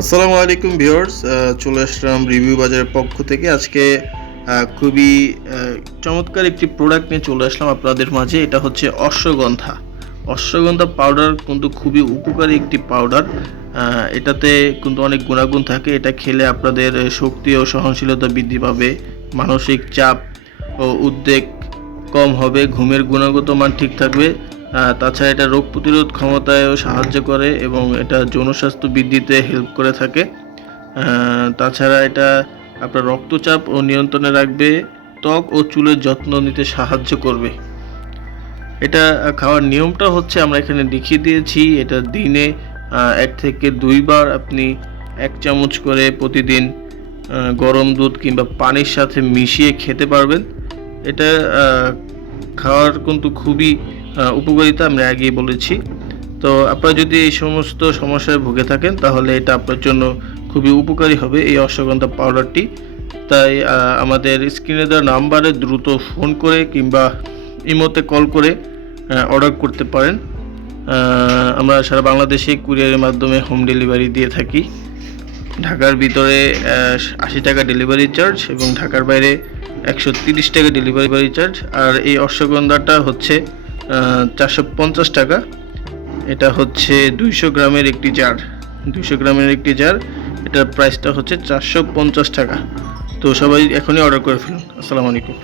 আসসালামু আলাইকুম ভিউয়ার্স চলে আসলাম রিভিউ বাজারের পক্ষ থেকে। আজকে খুবই চমৎকার একটি প্রোডাক্ট নিয়ে চলে আসলাম আপনাদের মাঝে। এটা হচ্ছে অশ্বগন্ধা। অশ্বগন্ধা পাউডার কিন্তু খুবই উপকারী একটি পাউডার এটাতে কিন্তু অনেক গুণাগুণ থাকে। এটা খেলে আপনাদের শক্তি ও সহনশীলতা বৃদ্ধি পাবে, মানসিক চাপ ও উদ্বেগ কম হবে, ঘুমের গুণগত মান ঠিক থাকবে তাছাড়া এটা রোগ প্রতিরোধ ক্ষমতায়ও সাহায্য করে এবং এটা যৌন স্বাস্থ্য বৃদ্ধিতে হেল্প করে থাকে। তাছাড়া এটা আপনার রক্তচাপ ও নিয়ন্ত্রণে রাখবে, ত্বক ও চুলের যত্ন নিতে সাহায্য করবে। এটা খাওয়ার নিয়মটা হচ্ছে আমরা এখানে দেখিয়ে দিয়েছি, এটা দিনে এক থেকে দুইবার আপনি এক চামচ করে প্রতিদিন গরম দুধ কিংবা পানির সাথে মিশিয়ে খেতে পারবেন। এটা খাওয়ার কিন্তু খুবই উপকারিতা আমরা আগেই বলেছি। তো আপনারা যদি এই সমস্ত সমস্যায় ভুগে থাকেন, তাহলে এটা আপনার জন্য খুবই উপকারী হবে এই অশ্বগন্ধা পাউডারটি তাই আমাদের স্ক্রিনে দেওয়া নাম্বারে দ্রুত ফোন করে কিংবা ইমোতে কল করে অর্ডার করতে পারেন। আমরা সারা বাংলাদেশে কুরিয়ারের মাধ্যমে হোম ডেলিভারি দিয়ে থাকি। ঢাকার ভিতরে আশি টাকা ডেলিভারি চার্জ এবং ঢাকার বাইরে একশো তিরিশ টাকা ডেলিভারি চার্জ আর এই অশ্বগন্ধাটা হচ্ছে চারশো পঞ্চাশ টাকা। এটা হচ্ছে দুইশো গ্রামের একটি জার দুইশো গ্রামের একটি জার এটার প্রাইসটা হচ্ছে চারশো পঞ্চাশ টাকা। তো সবাই এখনই অর্ডার করে ফেলুন। আসসালামু আলাইকুম।